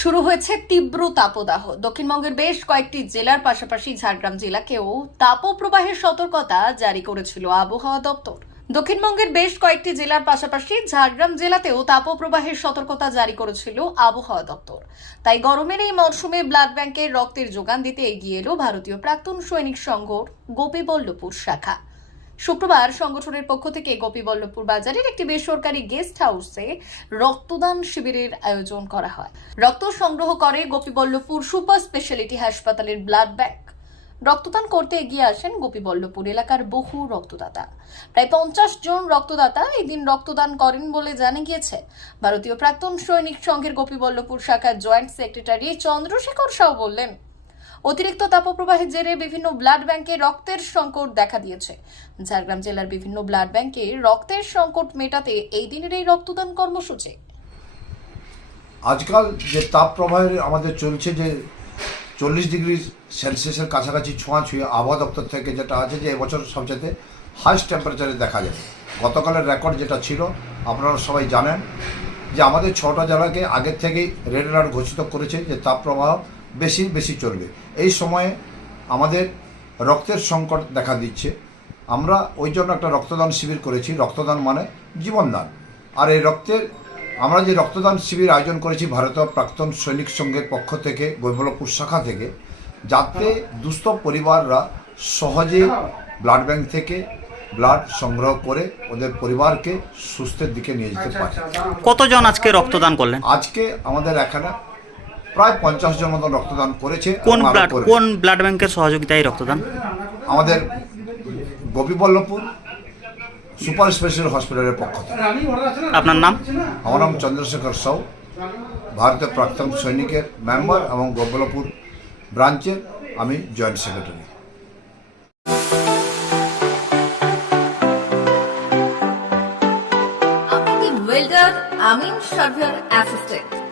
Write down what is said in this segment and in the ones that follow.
শুরু হয়েছে তীব্র তাপদাহ। দক্ষিণবঙ্গের বেশ কয়েকটি জেলার পাশাপাশি ঝাড়গ্রাম জেলাকেও তাপপ্রবাহের সতর্কতা জারি করেছিল আবহাওয়া দপ্তর। দক্ষিণবঙ্গের বেশ কয়েকটি জেলার পাশাপাশি ঝাড়গ্রাম জেলাতেও তাপপ্রবাহের সতর্কতা জারি করেছিল আবহাওয়া দপ্তর। তাই গরমের এই মরশুমে ব্লাড ব্যাংকের রক্তের যোগান দিতে এগিয়ে এলো ভারতীয় প্রাক্তন সৈনিক সংঘর গোপীবল্লভপুর শাখা। শুক্রবার সংগঠনের পক্ষ থেকে গোপীবল্লভপুর বাজারের একটি বেসরকারি গেস্ট হাউসে রক্তদান শিবিরের আয়োজন করা হয়। রক্ত সংগ্রহ করে গোপীবল্লভপুর সুপার স্পেশালিটি হাসপাতালের ব্লাড ব্যাংক। রক্তদান করতে এগিয়ে আসেন গোপীবল্লভপুর এলাকার বহু রক্তদাতা। প্রায় পঞ্চাশ জন রক্তদাতা এই দিন রক্তদান করেন বলে জানা গিয়েছে। ভারতীয় প্রাক্তন সৈনিক সংঘের গোপীবল্লভপুর শাখার জয়েন্ট সেক্রেটারি চন্দ্রশেখর সাউ বললেন অতিরিক্ত তাপপ্রবাহের জেরে বিভিন্ন ব্লাড ব্যাংকে রক্তের সংকট দেখা দিয়েছে। ঝাড়গ্রাম জেলার বিভিন্ন ব্লাড ব্যাংকে রক্তের সংকট মেটাতে এই দিনের এই রক্তদান কর্মসূচি। আজকাল যে তাপ প্রবাহের আমাদের চলছে যে চল্লিশ ডিগ্রি সেলসিয়াসের কাছাকাছি ছোঁয়া ছুঁয়ে আবহাওয়া দপ্তর থেকে যেটা আছে যে এবছর সবচেয়ে হাইস্ট টেম্পারেচারে দেখা যায় গতকালের রেকর্ড যেটা ছিল, আপনারা সবাই জানেন যে আমাদের ছটা জেলাকে আগের থেকেই রেড অ্যালার্ট ঘোষিত করেছে যে তাপ প্রবাহ বেশি বেশি চলবে। এই সময়ে আমাদের রক্তের সংকট দেখা দিচ্ছে। আমরা ওই জন্য একটা রক্তদান শিবির করেছি। রক্তদান মানে জীবনদান। আর এই রক্তের আমরা যে রক্তদান শিবির আয়োজন করেছি ভারতীয় প্রাক্তন সৈনিক সংঘের পক্ষ থেকে গৈবলপুর শাখা থেকে যাতে দুস্থ পরিবাররা সহজে ব্লাড ব্যাংক থেকে ব্লাড সংগ্রহ করে ওদের পরিবারকে সুস্থের দিকে নিয়ে যেতে পারে। কতজন আজকে রক্তদান করলেন? আজকে আমাদের এখানে প্রায় পঞ্চাশ জন মতন রক্তদান করেছে কোন ব্লাড কোন ব্লাড ব্যাংকের সহযোগিতায় এই রক্তদান? আমাদের গোপীবল্লভপুর সুপার স্পেশাল হসপিটালের পক্ষ থেকে। আপনার নাম? আমার নাম চন্দ্রশেখর সাউ ভারতের প্রাক্তন সৈনিকের মেম্বার এবং গোপালপুর ব্রাঞ্চের আমি জয়েন্ট সেক্রেটারি। ওয়েল্ডার আমিন surveyor assistant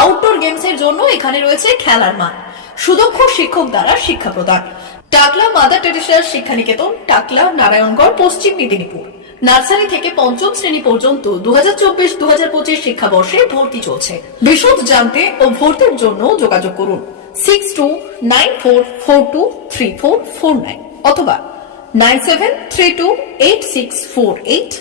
আউটডোর গেমসের জন্য এখানে রয়েছে খেলার মাঠ। সুদক্ষ শিক্ষক দ্বারা শিক্ষা প্রদান। টাকলা, মাদার টেরেসার শিক্ষানিকেতন, টাকলা, নারায়ণগড়, পশ্চিম মেদিনীপুর। নার্সারি থেকে পঞ্চম শ্রেণি পর্যন্ত দু হাজার পঁচিশ শিক্ষাবর্ষে ভর্তি চলছে। বিশদ জানতে ও ভর্তির জন্য যোগাযোগ করুন six two nine four four two three four four nine অথবা nine seven three two eight six four eight